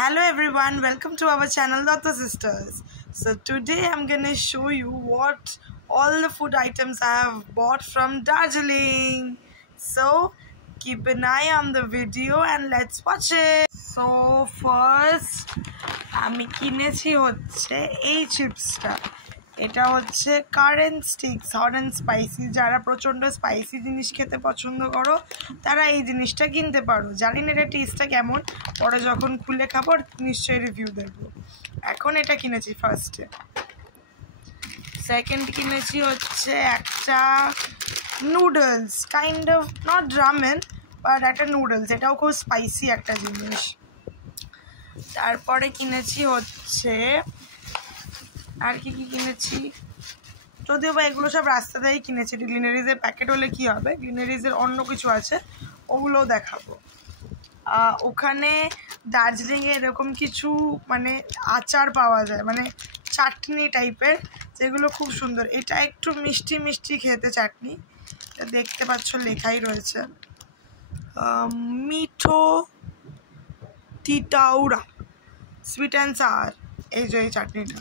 Hello everyone, welcome to our channel Datta Sisters. So today I'm gonna show you what all the food items I have bought from Darjeeling. So keep an eye on the video and let's watch it. So first আমি কিনেছি হচ্ছে এই চিপসটা। এটা হচ্ছে current sticks hot and spicy. যারা প্রচণ্ড spicy জিনিস খেতে পছন্দ করো তারা এই জিনিসটা কিনতে পারো। জানি না এটা টেস্টটা কেমন, পরে যখন খুলে খাবো নিশ্চয়ই রিভিউ দেবো। এখন এটা কিনেছি ফার্স্টে। সেকেন্ড কিনেছি হচ্ছে একটা noodles, kind of not ramen but একটা নুডলস, এটাও খুব স্পাইসি একটা জিনিস। তারপরে কিনেছি হচ্ছে আর কি কিনেছি, যদিও বা এগুলো সব রাস্তাতেই কিনেছি। গ্লিনারিজের প্যাকেট হলে কি হবে, গ্লিনারিজের অন্য কিছু আছে ওগুলোও দেখাবো। ওখানে দার্জিলিংয়ে এরকম কিছু মানে আচার পাওয়া যায়, মানে চাটনি টাইপের, যেগুলো খুব সুন্দর। এটা একটু মিষ্টি মিষ্টি খেতে চাটনি, এটা দেখতে পাচ্ছ লেখাই রয়েছে মিঠো তিতাউরা সুইট অ্যান্ড সাওয়ার, এই যে এই চাটনিটা।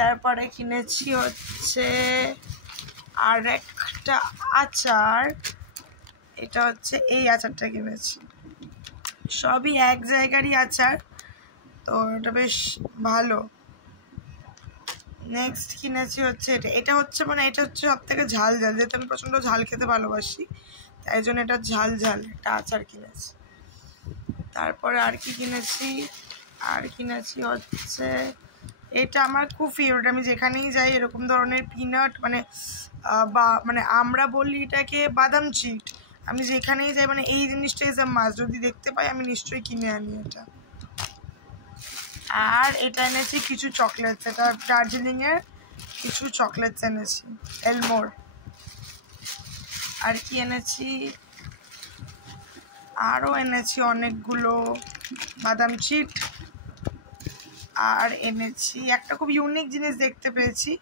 তারপরে কিনেছি হচ্ছে আর একটা আচার, এটা হচ্ছে এই আচারটা কিনেছি। সবই এক জায়গারই আচার, তো এটা বেশ ভালো। নেক্সট কিনেছি হচ্ছে এটা হচ্ছে মানে এটা হচ্ছে সব থেকে ঝাল ঝাল, যেহেতু আমি প্রচণ্ড ঝাল খেতে ভালোবাসি তাই জন্য এটা ঝাল ঝাল একটা আচার কিনেছি। তারপরে আর কি কিনেছি, আর কিনেছি হচ্ছে এটা আমার খুব ফেভারিট। আমি যেখানেই যাই এরকম ধরনের পিনাট মানে আমরা বলি এটাকে বাদাম চিট, আমি যেখানেই যাই মানে এই জিনিসটা ইজ আ মাস্ট, যদি দেখতে পাই আমি নিশ্চয়ই কিনে আনি এটা। আর এটা এনেছি কিছু চকলেটস, এটা দার্জিলিংয়ের কিছু চকলেটস এনেছি এলমোর। আর কি এনেছি, আরও এনেছি অনেকগুলো বাদাম চিট। আর এনেছি একটা খুব ইউনিক জিনিস দেখতে পেয়েছি,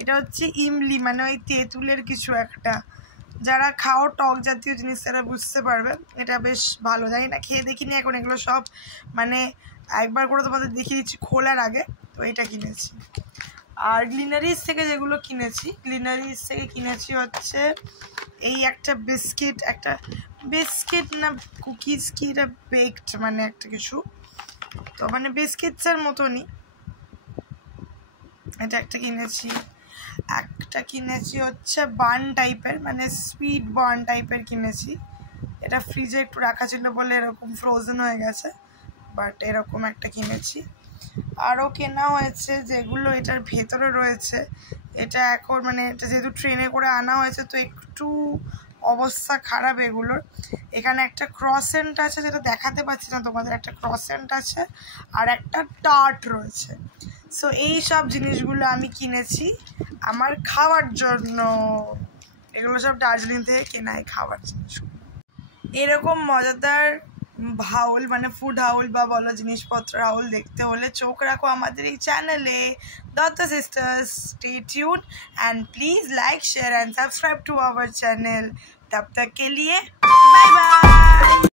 এটা হচ্ছে ইমলি, মানে ওই তেঁতুলের কিছু একটা। যারা খাও টক জাতীয় জিনিস তারা বুঝতে পারবে, এটা বেশ ভালো। জানি না, খেয়ে দেখিনি এখন, এগুলো সব মানে একবার করে তোমাদের দেখিয়ে দিচ্ছি খোলার আগে। তো এটা কিনেছি। আর গ্লিনারিজ থেকে যেগুলো কিনেছি, গ্লিনারিজ থেকে কিনেছি হচ্ছে এই একটা বিস্কিট না কুকিজ কি, এটা বেকড মানে একটা কিছু, তো মানে বিস্কিটসের মতনই। এটা একটা কিনেছি। একটা কিনেছি হচ্ছে বান টাইপের, মানে সুইট বান টাইপের কিনেছি। এটা ফ্রিজে একটু রাখা ছিল বলে এরকম ফ্রোজেন হয়ে গেছে, বাট এরকম একটা কিনেছি। আরও কেনা হয়েছে যেগুলো এটার ভেতরে রয়েছে। এটা এখন মানে এটা যেহেতু ট্রেনে করে আনা হয়েছে তো একটু অবস্থা খারাপ এগুলোর। এখানে একটা ক্রসেন্ট আছে, যেটা দেখাতে পাচ্ছি না তোমাদের, একটা ক্রসেন্ট আছে আর একটা টার্ট রয়েছে। সো এই সব জিনিসগুলো আমি কিনেছি আমার খাওয়ার জন্য। এগুলো সব দার্জিলিং থেকে কেনাই খাওয়ার জিনিসগুলো। এরকম মজাদার হাউল মানে ফুড হাউল বা বলো জিনিসপত্র হাউল দেখতে হলে চোখ রাখো আমাদের এই চ্যানেলে Datta sisters. Stay tune and please like, share and subscribe to our channel. तब तक के लिए बाय बाय।